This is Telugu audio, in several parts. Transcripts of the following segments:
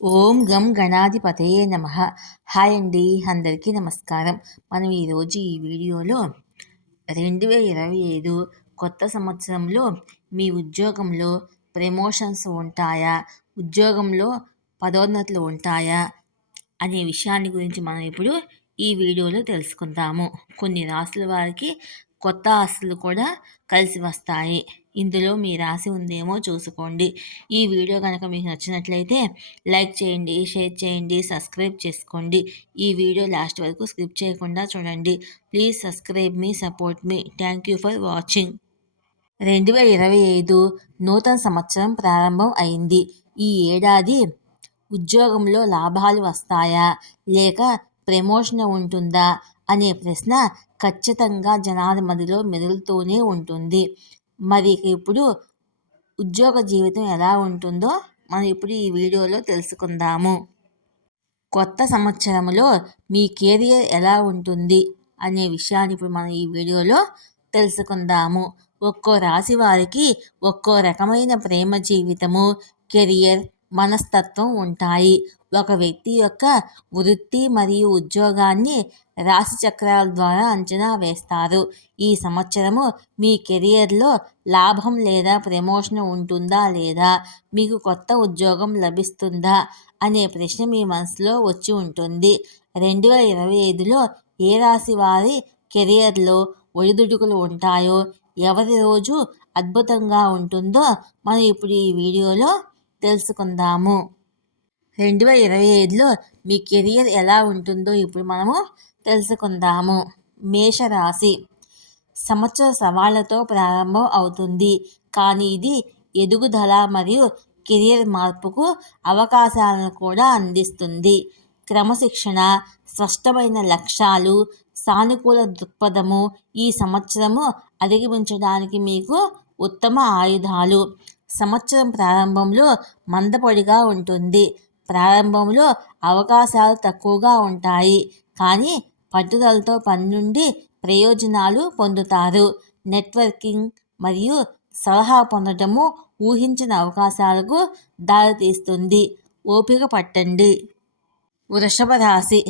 ఓం గం గణాధిపతయే నమ. హాయ్ అండి అందరికీ నమస్కారం. మనం ఈరోజు ఈ వీడియోలో రెండు వేల ఇరవై ఐదు కొత్త సంవత్సరంలో మీ ఉద్యోగంలో ప్రమోషన్స్ ఉంటాయా? ఉద్యోగంలో పదోన్నతులు ఉంటాయా? అనే విషయాన్ని గురించి మనం ఇప్పుడు ఈ వీడియోలో తెలుసుకుందాము. కొన్ని రాసుల వారికి కొత్త ఆస్తులు కూడా కలిసి వస్తాయి. ఇందులో మీ రాసి ఉందేమో చూసుకోండి. ఈ వీడియో కనుక మీకు నచ్చినట్లయితే లైక్ చేయండి షేర్ చేయండి సబ్స్క్రైబ్ చేసుకోండి. ఈ వీడియో లాస్ట్ వరకు స్కిప్ చేయకుండా చూడండి. ప్లీజ్ సబ్స్క్రైబ్ మీ support me. Thank you for watching. రెండు వేల ఇరవై ఐదు నూతన సంవత్సరం ప్రారంభం అయింది. ఈ ఏడాది ఉద్యోగంలో లాభాలు వస్తాయా? లేక ప్రమోషన్ ఉంటుందా? అనే ప్రశ్న ఖచ్చితంగా జనాల మదిలో మెదులుతూనే ఉంటుంది. మరి ఇప్పుడు ఉద్యోగ జీవితం ఎలా ఉంటుందో మనం ఇప్పుడు ఈ వీడియోలో తెలుసుకుందాము. కొత్త సంవత్సరంలో మీ కెరియర్ ఎలా ఉంటుంది అనే విషయాన్ని ఇప్పుడు మనం ఈ వీడియోలో తెలుసుకుందాము. ఒక్కో రాశి వారికి ఒక్కో రకమైన ప్రేమ జీవితము కెరియర్ మనస్తత్వం ఉంటాయి. ఒక వ్యక్తి యొక్క వృత్తి మరియు ఉద్యోగాన్ని రాశి చక్రాల ద్వారా అంచనా వేస్తారు. ఈ సంవత్సరము మీ కెరియర్లో లాభం లేదా ప్రమోషన్ ఉంటుందా లేదా? మీకు కొత్త ఉద్యోగం లభిస్తుందా? అనే ప్రశ్న మీ మనసులో వచ్చి ఉంటుంది. రెండు వేల ఇరవై ఐదులో ఏ రాశి వారి కెరియర్లో ఒడిదుడుకులు ఉంటాయో ఎవరి రోజు అద్భుతంగా ఉంటుందో మనం ఇప్పుడు ఈ వీడియోలో తెలుసుకుందాము. రెండు వేల ఇరవై ఐదులో మీ కెరియర్ ఎలా ఉంటుందో ఇప్పుడు మనము తెలుసుకుందాము. మేషరాశి సంవత్సర సవాళ్ళతో ప్రారంభం అవుతుంది. కానీ ఇది ఎదుగుదల మరియు కెరియర్ మార్పుకు అవకాశాలను కూడా అందిస్తుంది. క్రమశిక్షణ స్పష్టమైన లక్ష్యాలు సానుకూల దృక్పథము ఈ సంవత్సరము అధిగమించడానికి మీకు ఉత్తమ ఆయుధాలు. సంవత్సరం ప్రారంభంలో మందపొడిగా ఉంటుంది. ప్రారంభంలో అవకాశాలు తక్కువగా ఉంటాయి. కానీ పట్టుదలతో పని నుండి ప్రయోజనాలు పొందుతారు. నెట్వర్కింగ్ మరియు సలహా పొందటము ఊహించిన అవకాశాలకు దారితీస్తుంది. ఓపిక పట్టండి. వృషభ రాశి.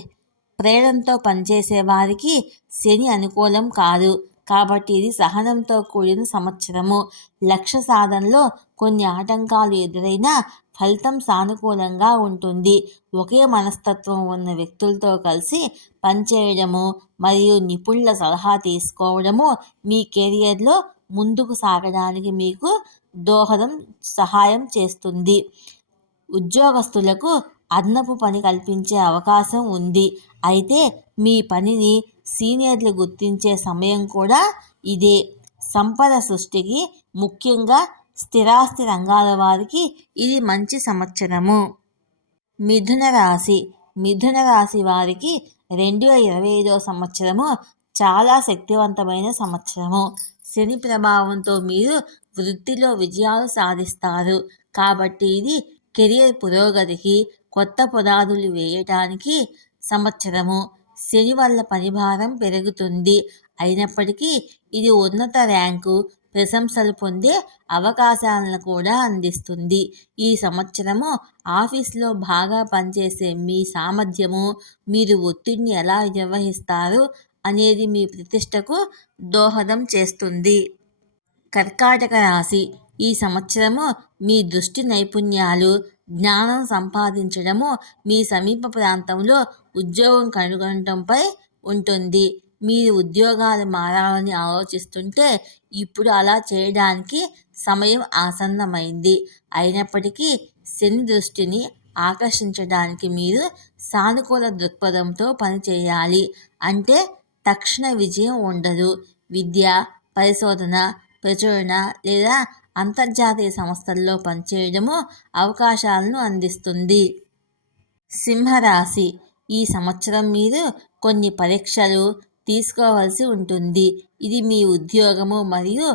ప్రేరణతో పనిచేసే వారికి శని అనుకూలం కాదు. కాబట్టి ఇది సహనంతో కూడిన సంవత్సరము. లక్ష్య సాధనలో కొన్ని ఆటంకాలు ఎదురైనా ఫలితం సానుకూలంగా ఉంటుంది. ఒకే మనస్తత్వం ఉన్న వ్యక్తులతో కలిసి పనిచేయడము మరియు నిపుణుల సలహా తీసుకోవడము మీ కెరియర్లో ముందుకు సాగడానికి మీకు దోహదం సహాయం చేస్తుంది. ఉద్యోగస్తులకు అదనపు పని కల్పించే అవకాశం ఉంది. అయితే మీ పనిని సీనియర్లు గుర్తించే సమయం కూడా ఇదే. సంపద సృష్టికి ముఖ్యంగా స్థిరాస్తి రంగాల వారికి ఇది మంచి సంవత్సరము. మిథున రాశి. మిథున రాశి వారికి రెండు వేల ఇరవై ఐదో సంవత్సరము చాలా శక్తివంతమైన సంవత్సరము. శని ప్రభావంతో మీరు వృత్తిలో విజయాలు సాధిస్తారు. కాబట్టి ఇది కెరియర్ పురోగతికి కొత్త పునాదులు వేయటానికి సంవత్సరము. శని వల్ల పనిభారం పెరుగుతుంది. అయినప్పటికీ ఇది ఉన్నత ర్యాంకు ప్రశంసలు పొందే అవకాశాలను కూడా అందిస్తుంది. ఈ సంవత్సరము ఆఫీస్లో బాగా పనిచేసే మీ సామర్థ్యము మీరు ఒత్తిడిని ఎలా నిర్వహిస్తారు అనేది మీ ప్రతిష్టకు దోహదం చేస్తుంది. కర్కాటక రాశి. ఈ సంవత్సరము మీ దృష్టి నైపుణ్యాలు జ్ఞానం సంపాదించడము మీ సమీప ప్రాంతంలో ఉద్యోగం కనుగొనడంపై ఉంటుంది. మీరు ఉద్యోగాలు మారాలని ఆలోచిస్తుంటే ఇప్పుడు అలా చేయడానికి సమయం ఆసన్నమైంది. అయినప్పటికీ శని దృష్టిని ఆకర్షించడానికి మీరు సానుకూల దృక్పథంతో పనిచేయాలి అంటే తక్షణ విజయం ఉండదు. విద్య పరిశోధన ప్రచురణ లేదా అంతర్జాతీయ సంస్థల్లో పనిచేయడము అవకాశాలను అందిస్తుంది. సింహరాశి. ఈ సంవత్సరం మీరు కొన్ని పరీక్షలు తీసుకోవాల్సి ఉంటుంది. ఇది మీ ఉద్యోగము మరియు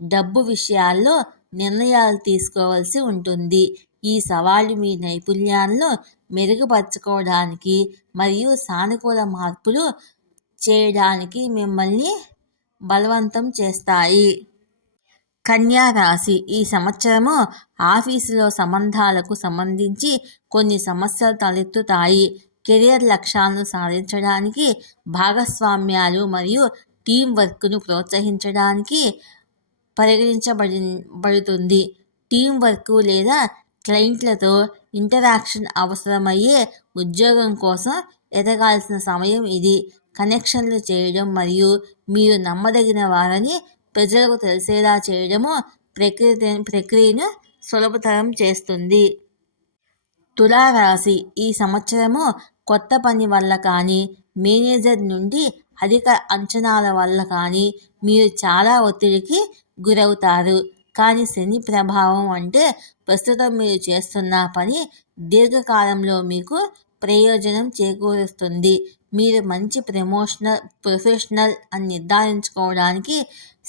డబ్బు విషయాల్లో నిర్ణయాలు తీసుకోవాల్సి ఉంటుంది. ఈ సవాళ్ళు మీ నైపుణ్యాలను మెరుగుపరచుకోవడానికి మరియు సానుకూల మార్పులు చేయడానికి మిమ్మల్ని బలవంతం చేస్తాయి. కన్యా రాశి. ఈ సంవత్సరము ఆఫీసులో సంబంధాలకు సంబంధించి కొన్ని సమస్యలు తలెత్తుతాయి. కెరియర్ లక్ష్యాలను సాధించడానికి భాగస్వామ్యాలు మరియు టీం వర్క్ను ప్రోత్సహించడానికి పరిగణించబడుతుంది టీం వర్క్ లేదా క్లయింట్లతో ఇంటరాక్షన్ అవసరమయ్యే ఉద్యోగం కోసం ఎదగాల్సిన సమయం ఇది. కనెక్షన్లు చేయడం మరియు మీరు నమ్మదగిన వారని ప్రజలకు తెలిసేలా చేయడము ప్రక్రియ ప్రక్రియను సులభతరం చేస్తుంది. తులారాశి ఈ సంవత్సరము కొత్త పని వల్ల కానీ మేనేజర్ నుండి అధిక అంచనాల వల్ల కానీ మీరు చాలా ఒత్తిడికి గురవుతారు. కానీ శని ప్రభావం అంటే ప్రస్తుతం మీరు చేస్తున్న పని దీర్ఘకాలంలో మీకు ప్రయోజనం చేకూరుస్తుంది. మీరు మంచి ప్రమోషనల్ ప్రొఫెషనల్ అని నిర్ధారించుకోవడానికి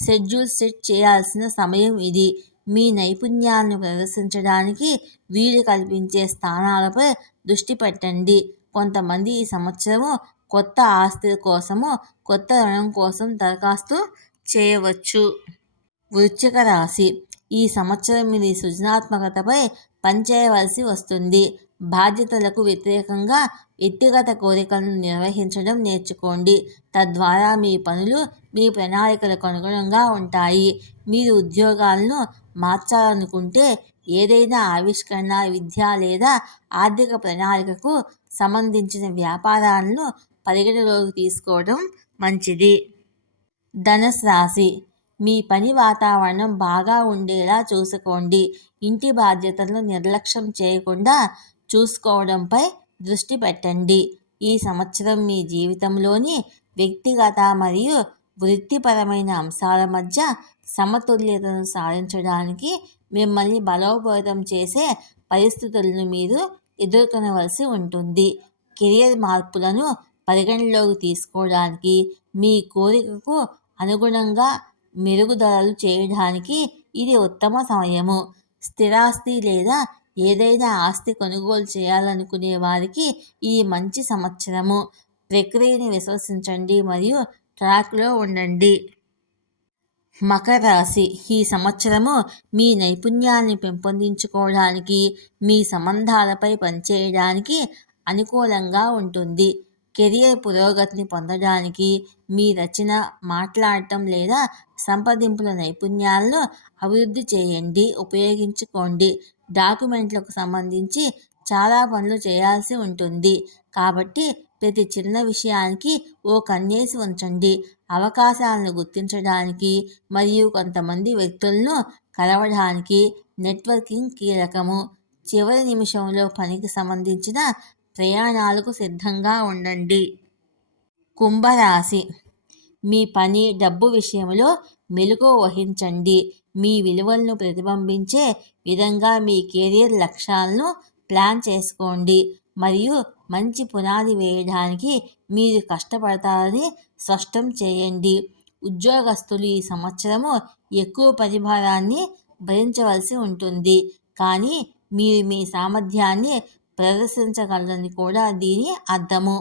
షెడ్యూల్ సెట్ చేయాల్సిన సమయం ఇది. మీ నైపుణ్యాలను ప్రదర్శించడానికి వీలు కల్పించే స్థానాలపై దృష్టి పెట్టండి. కొంతమంది ఈ సంవత్సరము కొత్త ఆస్తి కోసము కొత్త రుణం కోసం దరఖాస్తు చేయవచ్చు. వృశ్చిక రాశి. ఈ సంవత్సరం మీరు సృజనాత్మకతపై పనిచేయవలసి వస్తుంది. బాధ్యతలకు వ్యతిరేకంగా వ్యక్తిగత కోరికలను నిర్వహించడం నేర్చుకోండి. తద్వారా మీ పనులు మీ ప్రణాళికలకు అనుగుణంగా ఉంటాయి. మీరు ఉద్యోగాలను మార్చాలనుకుంటే ఏదైనా ఆవిష్కరణ విద్య లేదా ఆర్థిక ప్రణాళికకు సంబంధించిన వ్యాపారాలను పరిగణలోకి తీసుకోవడం మంచిది. ధనుసు రాశి. మీ పని వాతావరణం బాగా ఉండేలా చూసుకోండి. ఇంటి బాధ్యతలను నిర్లక్ష్యం చేయకుండా చూసుకోవడంపై దృష్టి పెట్టండి. ఈ సంవత్సరం మీ జీవితంలోని వ్యక్తిగత మరియు వృత్తిపరమైన అంశాల మధ్య సమతుల్యతను సాధించడానికి మిమ్మల్ని బలోపేతం చేసే పరిస్థితులను మీరు ఎదుర్కొనవలసి ఉంటుంది. కెరియర్ మార్పులను పరిగణలోకి తీసుకోవడానికి మీ కోరికకు అనుగుణంగా మెరుగుదలలు చేయడానికి ఇది ఉత్తమ సమయము. స్థిరాస్తి లేదా ఏదైనా ఆస్తి కొనుగోలు చేయాలనుకునే వారికి ఈ మంచి సంవత్సరము. ప్రక్రియని విశ్వసించండి మరియు ట్రాక్లో ఉండండి. మకర రాశి ఈ సంవత్సరము మీ నైపుణ్యాన్ని పెంపొందించుకోవడానికి మీ సంబంధాలపై పనిచేయడానికి అనుకూలంగా ఉంటుంది. కెరియర్ పురోగతిని పొందడానికి మీ రచన మాట్లాడటం లేదా సంప్రదింపుల నైపుణ్యాలను అభివృద్ధి చేయండి ఉపయోగించుకోండి. డాక్యుమెంట్లకు సంబంధించి చాలా పనులు చేయాల్సి ఉంటుంది. కాబట్టి ప్రతి చిన్న విషయానికి ఓ కన్నేసి ఉంచండి. అవకాశాలను గుర్తించడానికి మరియు కొంతమంది వ్యక్తులను కలవడానికి నెట్వర్కింగ్ కీలకము. చివరి నిమిషంలో పనికి సంబంధించిన ప్రయాణాలకు సిద్ధంగా ఉండండి. కుంభరాశి. మీ పని డబ్బు విషయంలో మెలకు వహించండి. మీ విలువలను ప్రతిబింబించే విధంగా మీ కెరీర్ లక్ష్యాలను ప్లాన్ చేసుకోండి. మరియు మంచి పునాది వేయడానికి మీరు కష్టపడతారని స్పష్టం చేయండి. ఉద్యోగస్తులు ఈ సంవత్సరము ఎక్కువ పరిభారాన్ని భరించవలసి ఉంటుంది. కానీ మీరు మీ సామర్థ్యాన్ని ప్రదర్శించగలరని కూడా దీని అర్థము.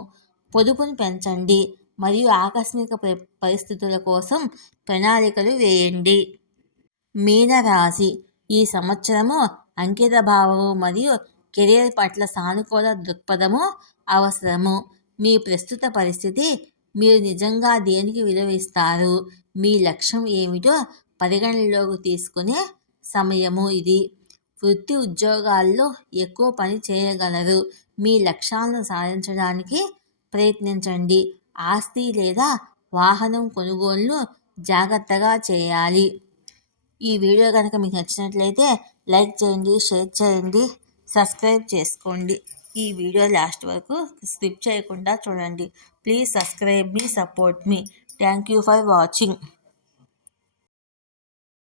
పొదుపును పెంచండి మరియు ఆకస్మిక పరిస్థితుల కోసం ప్రణాళికలు వేయండి. మీనరాశి ఈ సంవత్సరము అంకిత భావము మరియు కెరియర్ పట్ల సానుకూల దృక్పథము అవసరము. మీ ప్రస్తుత పరిస్థితి మీరు నిజంగా దేనికి విలువిస్తారు? మీ లక్ష్యం ఏమిటో పరిగణనలోకి తీసుకునే సమయము ఇది. వృత్తి ఉద్యోగాల్లో ఎక్కువ పని చేయగలరు. మీ లక్ష్యాలను సాధించడానికి ప్రయత్నించండి. ఆస్తి లేదా వాహనం కొనుగోలును జాగ్రత్తగా చేయాలి. ఈ వీడియో కనుక మీకు నచ్చినట్లయితే లైక్ చేయండి షేర్ చేయండి. సబ్స్క్రైబ్ చేసుకోండి. ఈ వీడియో లాస్ట్ వరకు స్కిప్ చేయకుండా చూడండి. ప్లీజ్ సబ్స్క్రైబ్ మీ support me. Thank you for watching.